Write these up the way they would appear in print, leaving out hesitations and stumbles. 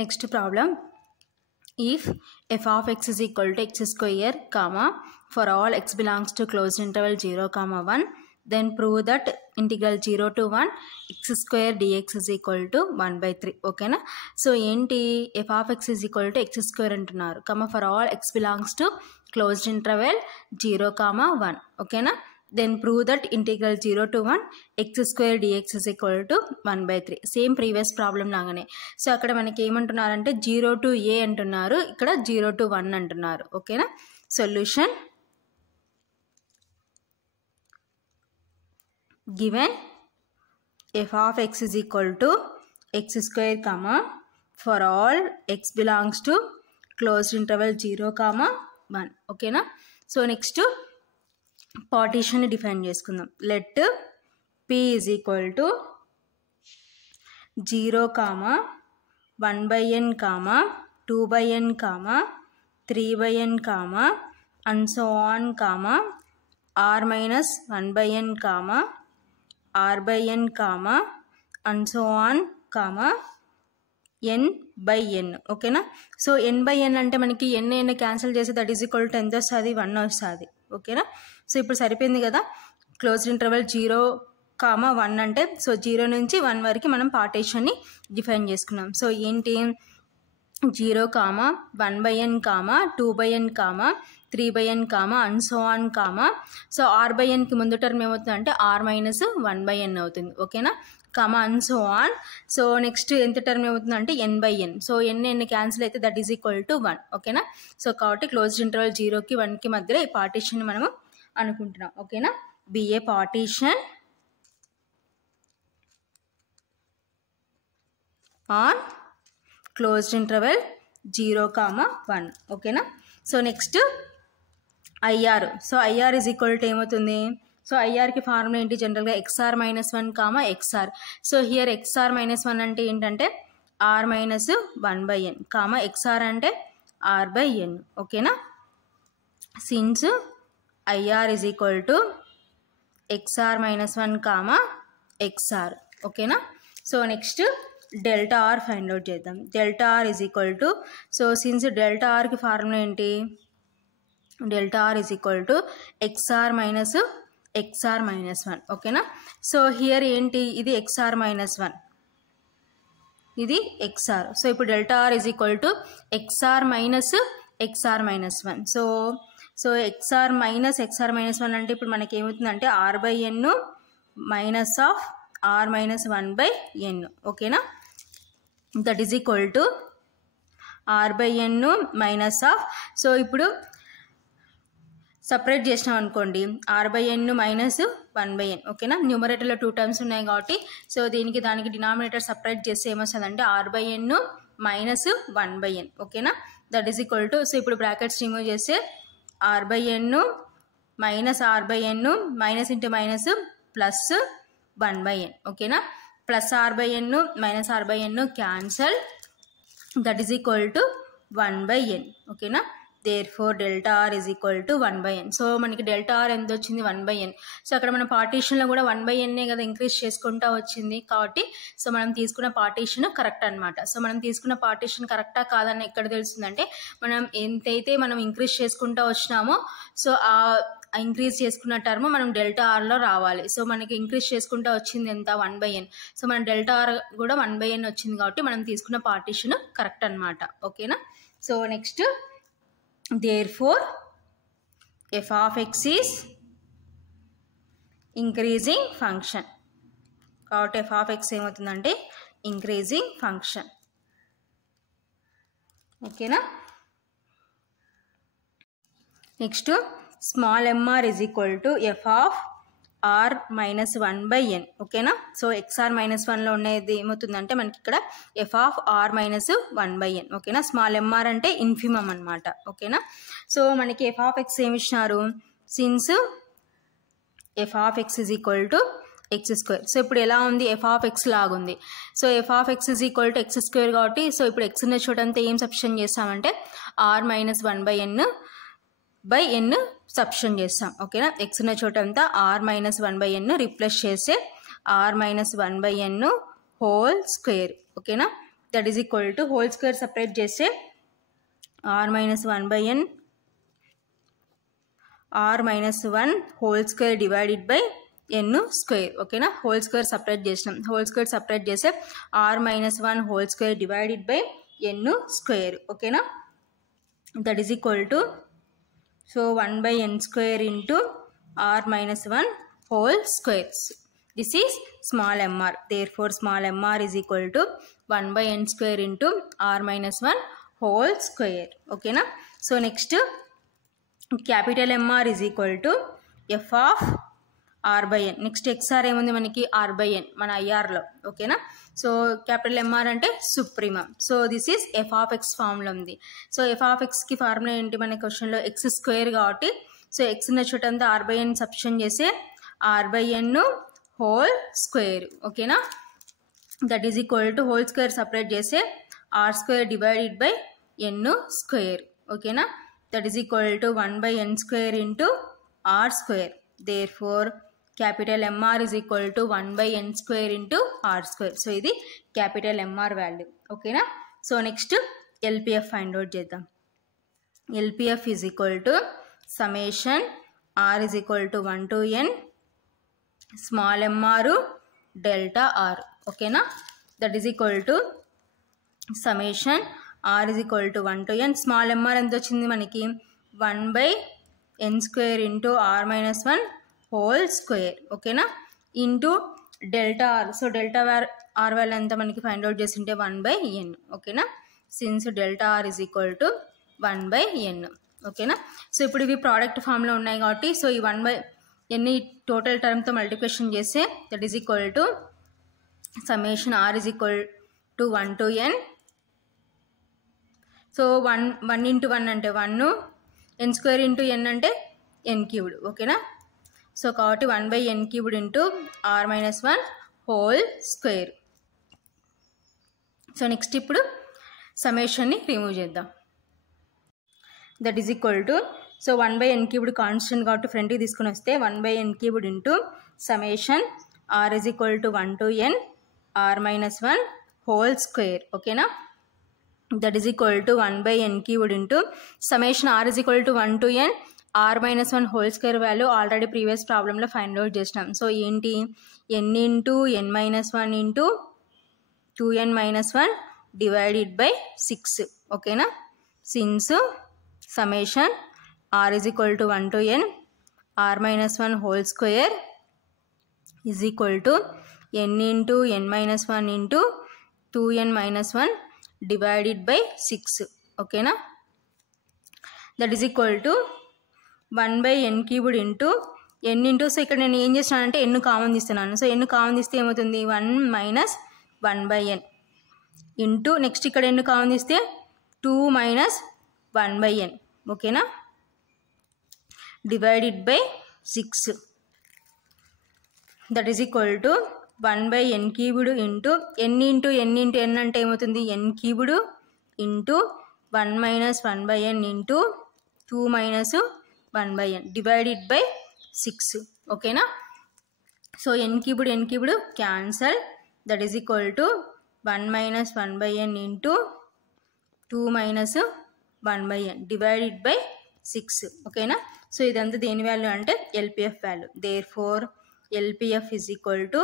Next problem, if f of x is equal to x square comma for all x belongs to closed interval 0 comma 1, then prove that integral 0 to 1 x square dx is equal to 1 by 3. ఓకేనా. So ఏంటి f of x is equal to x square అంటున్నారు, comma for all x belongs to closed interval 0 comma 1. ఓకేనా. Then prove that integral 0 to 1 x square dx is equal to 1 by 3. Same previous problem లాగానే. So అక్కడ మనకి ఏమంటున్నారంటే 0 to a అంటున్నారు, ఇక్కడ 0 to 1 అంటున్నారు. ఓకేనా. Solution given f of x is equal to x square comma for all x belongs to closed interval 0 comma 1. ఓకేనా. So next partition define చేసుకుందాం. Let p is equal to 0 comma 1 by n comma 2 by n comma 3 by n comma and so on comma r minus 1 by n comma r by n comma and so on comma n by n. ఓకేనా. So n by n అంటే మనకి n cancel చేసి that is equal to ఎంత వస్తుంది, 1 వస్తుంది. ఓకేనా. సో ఇప్పుడు సరిపోయింది కదా. క్లోజ్డ్ ఇంటర్వల్ 0 కామా 1 అంటే సో 0 నుంచి 1 వరకు మనం పార్టీషన్ని డిఫైన్ చేసుకున్నాం. సో ఏంటి 0 comma 1 by n comma 2 by n comma 3 by n comma and so on comma so r by n కి ముందు టర్మ్ ఏమవుతుంది అంటే r మైనస్ 1 by n అవుతుంది. ఓకేనా. Comma and so on. So next ఎంత term ఏమవుతుంది అంటే n by n. So n cancel అయితే దట్ ఈజ్ ఈక్వల్ టు 1. ఓకేనా. సో కాబట్టి క్లోజ్డ్ ఇంటర్వల్ 0కి 1కి మధ్యలో ఈ పార్టీషన్ మనము అనుకుంటున్నాం. ఓకేనా. Be a partition on closed interval 0 comma 1. ఓకేనా. So next i r. So i r is equal to ఏమవుతుంది, సో ఐఆర్కి ఫార్ములా ఏంటి జనరల్గా x r minus 1 comma x r. So here x r minus 1 అంటే ఏంటంటే r minus 1 by n comma x r అంటే ఆర్ బై ఎన్. ఓకేనా. Since i r is equal to x r minus 1 comma x r. ఓకేనా. So next delta r find out చేద్దాం. Delta r is equal to, so since delta ఆర్కి formula ఏంటి, delta r is equal to x r minus x r minus 1. ఓకేనా. So here ఏంటి, ఇది XR minus 1, ఇది x r. So ఇప్పుడు delta r is equal to x r minus x r minus 1. So x r minus x r minus 1 అంటే ఇప్పుడు మనకి ఏమవుతుందంటే r by n minus of r minus 1 by n. ఓకేనా. That is equal to r by n minus of, so ఇప్పుడు separate చేసినాం అనుకోండి r by n minus 1 by n. ఓకేనా. న్యూమరేటర్లో 2 టర్మ్స్ ఉన్నాయి కాబట్టి సో దీనికి దానికి డినామినేటర్ సపరేట్ చేస్తే ఏమొస్తుందంటే r by n minus 1 by n. ఓకేనా. That is equal to, so ఇప్పుడు బ్రాకెట్స్ రిమూవ్ చేస్తే r by n minus r by n minus into minus plus 1 by n. ఓకేనా. Plus r by n minus r by n cancel, that is equal to 1 by n. ఓకేనా. Therefore delta r is equal to 1 by n. So మనకి delta r ఎంత వచ్చింది 1 by n. So అక్కడ మన పార్టీషన్లో కూడా 1 by n కదా increase చేసుకుంటూ వచ్చింది కాబట్టి సో మనం తీసుకున్న పార్టీషన్ కరెక్ట్ అనమాట. సో మనం తీసుకున్న పార్టీషన్ కరెక్టా కాదని ఎక్కడ తెలుస్తుందంటే మనం ఎంతైతే మనం ఇంక్రీజ్ చేసుకుంటూ వచ్చినామో సో ఆ ఇంక్రీజ్ చేసుకున్న టర్మ్ మనం డెల్టా ఆర్లో రావాలి. సో మనకి ఇంక్రీజ్ చేసుకుంటూ వచ్చింది ఎంత 1 by n. సో మన డెల్టా ఆర్ కూడా 1 by n వచ్చింది కాబట్టి మనం తీసుకున్న పార్టీషన్ కరెక్ట్ అనమాట. ఓకేనా. So next therefore f of x is increasing function. కాబట్టి f of x ఏమవుతుందంటే increasing function. ఓకేనా. Next small mr is equal to f of r minus 1 by n. ఓకేనా. సో ఎక్స్ఆర్ మైనస్ 1లో ఉండేది ఏమవుతుందంటే మనకి ఇక్కడ f of r minus 1 by n. ఓకేనా. స్మాల్ ఎంఆర్ అంటే ఇన్ఫిమమ్ అనమాట. ఓకేనా. సో మనకి ఎఫ్ ఆఫ్ ఎక్స్ ఏమి ఇచ్చినారు, since f of x is equal to x square. So ఇప్పుడు ఎలా ఉంది, ఎఫ్ ఆఫ్ ఎక్స్ లాగుంది. So f of x is equal to x square కాబట్టి సో ఇప్పుడు ఎక్స్ ఉన్న చోటంతా ఏం సబ్స్టిట్యూట్ చేస్తామంటే r minus 1 by n by n substitute చేస్తాం. ఓకేనా. ఎక్స్ ఉన్న చోటంతా r minus 1 by n replace చేస్తే r minus 1 by n whole square. ఓకేనా. That is equal to whole square separate చేస్తే r minus 1 by n r minus 1 whole square divided by n square. ఓకేనా, whole square separate చేసినాం. Whole square separate చేస్తే r minus 1 whole square divided by n square. ఓకేనా, that is equal to so 1 by n square into r minus 1 whole square. This is small mr. Therefore, small mr is equal to 1 by n square into r minus 1 whole square. ఓకేనా, so next capital mr is equal to f of r by n. Next xr ఏముంది మనకి r by n మన ఐఆర్లో. ఓకేనా, so capital mr అంటే supremum. So this is f of x formula ఉంది. So f of xకి formula ఏంటి మన క్వశ్చన్లో x స్క్వేర్ కాబట్టి సో x ఉన్న చోటంతా r by n సబ్స్టిట్యూషన్ చేస్తే r by n whole square. ఓకేనా, that is equal to whole square separate చేస్తే r square divided by n square. ఓకేనా, that is equal to 1 by n square into r square. Therefore capital mr is equal to 1 by n square into r square. So ఇది capital mr value. ఓకేనా, so next LPF find out చేద్దాం. LPF is equal to summation r is equal to 1 to n small mr delta r. ఓకేనా, that is equal to summation r is equal to 1 to n small mr ఎంత వచ్చింది మనకి 1 by n square into r minus 1 whole square. ఓకేనా, into delta r. So delta r value ఎంత మనకి find out చేసింటే 1 by n. ఓకేనా, since delta r is equal to 1 by n. ఓకేనా, సో ఇప్పుడు ఇవి ప్రోడక్ట్ ఫామ్లో ఉన్నాయి కాబట్టి సో ఈ 1 by n టోటల్ టర్మ్తో మల్టిప్లికేషన్ చేస్తే that is equal to summation r is equal to 1 to n. So 1 into 1 అంటే 1, n స్క్వేర్ ఇంటూ n అంటే n క్యూబ్డ్. ఓకేనా, సో కాబట్టి 1 by n cubed into r minus 1 whole square. So next ఇప్పుడు సమేషన్ని remove చేద్దాం. That is equal to so 1 by n cubed constant కాబట్టి ఫ్రంట్కి తీసుకుని వస్తే 1 by n cubed into summation r is equal to 1 to n r minus 1 whole square. ఓకేనా, that is equal to 1 by n cubed into summation r is equal to 1 to n r minus 1 whole square value already previous ప్రాబ్లంలో find out చేసినాం. So ఏంటి n into n minus 1 into 2n minus 1 divided by 6. ఓకేనా, since summation r is equal to 1 to n r minus 1 whole square is equal to n into n minus 1 into 2n minus 1 divided by 6. ఓకేనా, that is equal to 1 by n cubed into n into so ఇక్కడ నేను ఏం చేస్తున్నానంటే n common తీస్తున్నాను. So n common తీస్తే ఏమవుతుంది 1 minus 1 by n into next ఇక్కడ n common తీస్తే 2 minus 1 by n. ఓకేనా, divided by 6. That is equal to 1 by n cubed into n into n into n అంటే ఏమవుతుంది n cubed into 1 minus 1 by n into 2 minus 1 by n divided by 6. ఓకేనా, so n cubed cancel. That is equal to 1 minus 1 by n into 2 minus 1 by n divided by 6. ఓకేనా, so ఇదంతా దేని value అంటే LPF value. Therefore LPF is equal to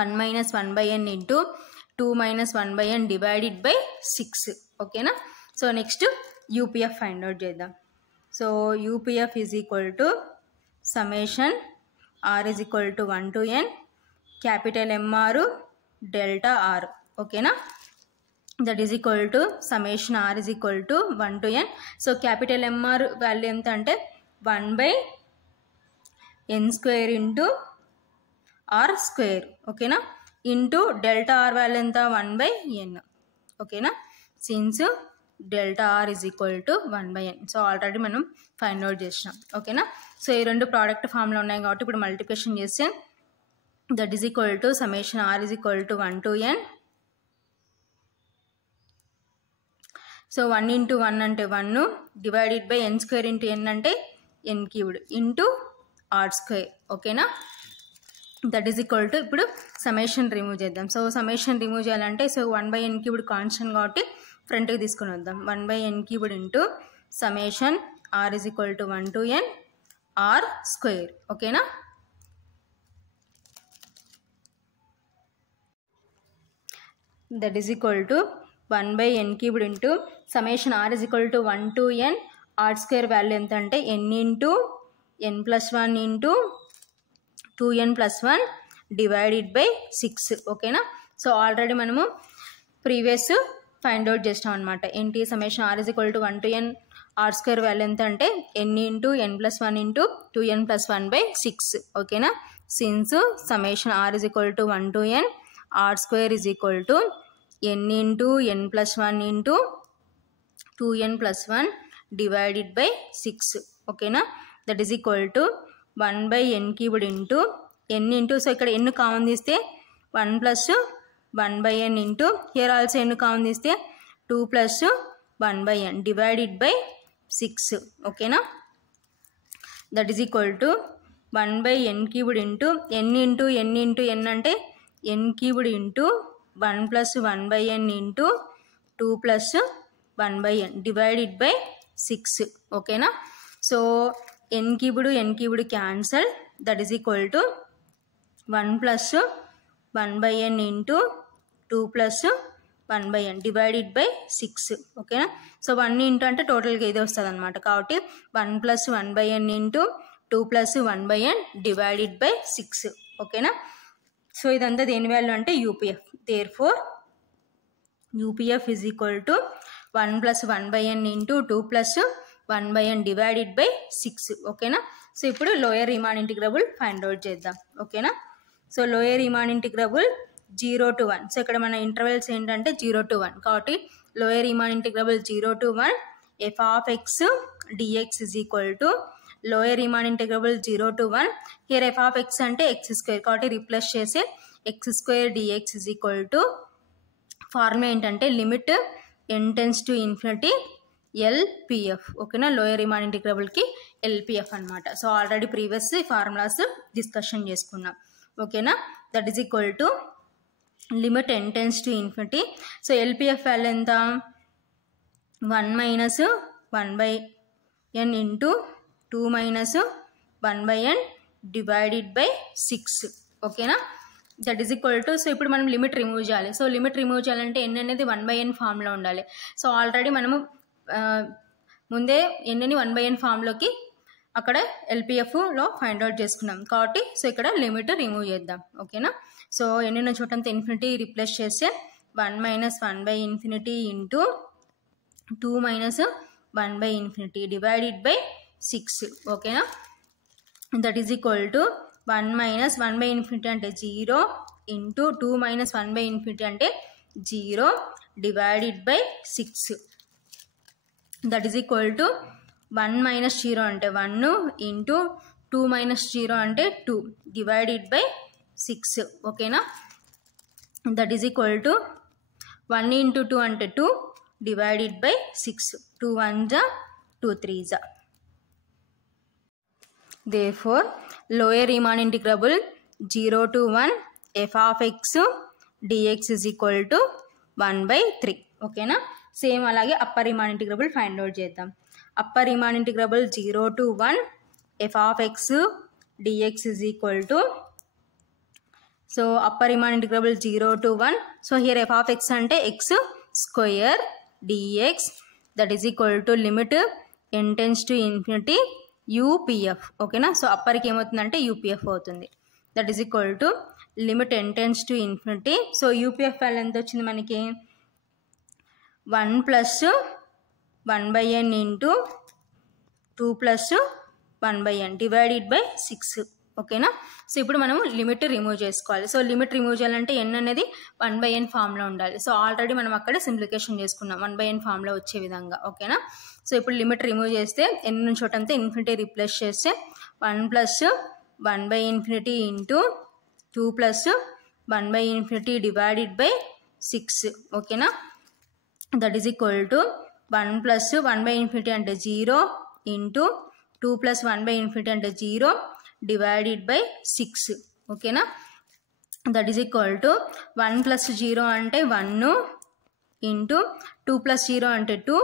1 minus 1 by n into 2 minus 1 by n divided by 6. ఓకేనా, so next UPF find out చేద్దాం. So UPF is equal to summation r is equal to 1 to n capital mr delta r. ఓకేనా, that is equal to summation r is equal to 1 to n. So capital mr value ఎంత అంటే 1 by n square into r square. ఓకేనా, into delta r value ఎంత 1 by n. ఓకేనా, since delta r is equal to 1 by n. So already మనం find out చేసినాం. ఓకేనా, so ఈ రెండు ప్రోడక్ట్ ఫామ్లో ఉన్నాయి కాబట్టి ఇప్పుడు మల్టిప్లికేషన్ చేస్తే that is equal to summation r is equal to 1 to n. So 1 into 1 అంటే 1 divided by n square into n అంటే n cubed into r square. ఓకేనా, దట్ ఈజ్ ఈక్వల్ టు ఇప్పుడు సమ్మేషన్ రిమూవ్ చేద్దాం. So summation remove చేయాలంటే so 1/n cubed constant కాబట్టి ఫ్రంట్కి తీసుకొని వద్దాం. 1/n cubed into summation r is equal to 1 to n r square. ఓకేనా? That is equal to 1/n cubed into summation r is equal to 1 to n r square value ఎంత అంటే n into n+1 into 2n+1 divided by 6. ఓకేనా? So already మనము previous find out చేస్తాం అనమాట. ఏంటి summation r is equal to 1 to n r square value ఎంత అంటే n into n+1 into 2n+1 by 6. ఓకేనా? Since summation r is equal to 1 to n r square is equal to n into n+1 into 2n+1 divided by 6. ఓకేనా? That is equal to 1/n cubed into n into so ఇక్కడ n common తీస్తే 1 + 1/n into here also n common తీస్తే 2 + 1/n divided by 6. ఓకేనా? That is equal to 1/n cubed into n into n into n అంటే n cubed into 1 + 1/n into 2 + 1/n divided by 6. ఓకేనా? So n cubed cancel. That is equal to 1 + 1/n into 2 + 1/n divided by 6. ఓకేనా? So 1 into అంటే టోటల్గా ఇది వస్తుంది అనమాట. కాబట్టి 1 + 1/n into 2 + 1/n divided by 6. ఓకేనా? సో ఇదంతా దేని వాల్యూ అంటే UPF. Therefore UPF is equal to 1 + 1/n into 2 + 1/n divided by 6. ఓకేనా? సో ఇప్పుడు lower Riemann integrable find out చేద్దాం. ఓకేనా? So lower Riemann integrable 0 to 1. So ఇక్కడ మన ఇంటర్వెల్స్ ఏంటంటే 0 to 1 కాబట్టి lower Riemann integrable 0 to 1 f of x dx is equal to lower Riemann integrable 0 to 1 here f of x అంటే x² కాబట్టి replace చేసే x² dx is equal to formula ఏంటంటే limit n tends to infinity LPF. ఓకేనా? Lower Riemann ఇంటిగ్రబుల్కి LPF అనమాట. So already previous formulas discussion చేసుకున్నాం. ఓకేనా? That is equal to limit n tends to infinity. So LPF value ఎంత 1 - 1/n into 2 - 1/n divided by 6. ఓకేనా? That is equal to so ఇప్పుడు మనం limit remove చేయాలి. So limit remove చేయాలంటే n అనేది 1/n ఫామ్లో ఉండాలి. సో ఆల్రెడీ మనము ముందే ఎన్ని 1/n ఫామ్లోకి అక్కడ ఎల్పిఎఫ్లో ఫైండ్ అవుట్ చేసుకున్నాం కాబట్టి సో ఇక్కడ లిమిట్ రిమూవ్ చేద్దాం. ఓకేనా? సో ఎన్ని చోటంతా ఇన్ఫినిటీ రిప్లేస్ చేస్తే 1 - 1/∞ ఇంటూ 2 - 1/∞ డివైడెడ్ బై 6. ఓకేనా? దట్ ఈజ్ ఈక్వల్ టు 1 - 1/∞ అంటే 0 ఇంటూ 2 - 1/∞ అంటే 0 divided by 6. That is equal to 1 - 0 అంటే 1 ఇంటూ 2 - 0 అంటే 2 డివైడెడ్ బై 6. ఓకేనా? That is equal to 1 into 2 అంటే 2 divided by 6. 2 1 2 3 Therefore lower Riemann integrable 0 to 1 f of x dx is equal to 1/3. ఓకేనా? Same అలాగే upper Riemann integrable find out చేద్దాం. Upper Riemann integrable 0 to 1 f of x dx is equal to so upper Riemann integrable 0 to 1 so here f of x అంటే x square dx that is equal to limit n tends to infinity UPF. ఓకేనా? So అప్పర్కి ఏమవుతుందంటే UPF అవుతుంది. That is equal to limit n tends to infinity. So UPF value ఎంత వచ్చింది మనకి 1 + 1/n into 2 + 1/n divided by 6. ఓకేనా? సో ఇప్పుడు మనము లిమిట్ రిమూవ్ చేసుకోవాలి. సో లిమిట్ రిమూవ్ చేయాలంటే n అనేది 1/n ఫామ్లో ఉండాలి. సో ఆల్రెడీ మనం అక్కడ సింప్లికేషన్ చేసుకున్నాం 1/n ఫామ్లో వచ్చే విధంగా. ఓకేనా? సో ఇప్పుడు లిమిట్ రిమూవ్ చేస్తే n నుంచి చోటంతా ఇన్ఫినిటీ రిప్లేస్ చేస్తే 1 + 1/∞ ఇంటూ 2 + 1/∞ డివైడెడ్ బై 6. ఓకేనా? దట్ ఈజ్ ఈక్వల్ టు 1 + 1/∞ అంటే 0 ఇంటూ 2 + 1/∞ అంటే 0 డివైడెడ్ బై 6. ఓకేనా. దట్ ఈజ్ ఈక్వల్ టు 1 + 0 అంటే 1 ఇంటూ 2 + 0 అంటే 2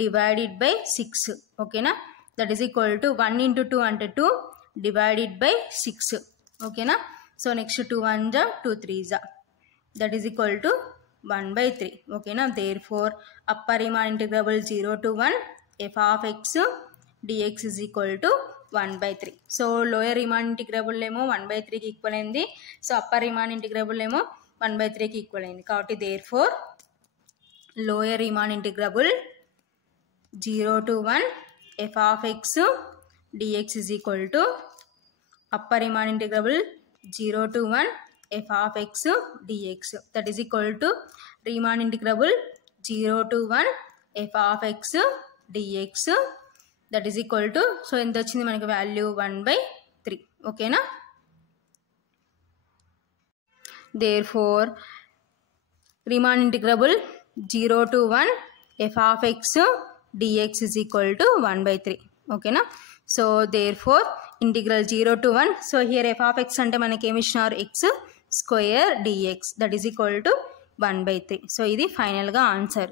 డివైడెడ్ బై 6. ఓకేనా. దట్ ఈజ్ ఈక్వల్ టు 1 × 2 అంటే 2 డివైడెడ్ బై 6. ఓకేనా. సో నెక్స్ట్ 2 1 జా 2 3 జా దట్ ఈజ్ ఈక్వల్ టు 1/3. ఓకేనా. Therefore upper Riemann integrable 0 to 1 f of x dx is equal to 1/3. So lower Riemann integrable ఏమో 1/3కి equal అయింది. So upper Riemann integrable ఏమో 1/3కి ఈక్వల్ అయింది. కాబట్టి therefore lower Riemann integrable 0 to 1 f of x dx is equal to upper Riemann integrable 0 to 1 f of x dx. That is equal to Riemann integrable 0 to 1 f of x dx. That is equal to so ఎంత వచ్చింది మనకి value 1/3. ఓకేనా. Therefore Riemann integrable 0 to 1 f of x dx is equal to 1/3. ఓకేనా. So therefore integral 0 to 1. So here f of x అంటే మనకి ఏమి ఇచ్చినారు x² dx that is equal to 1/3. So ఇది ఫైనల్గా ఆన్సర్.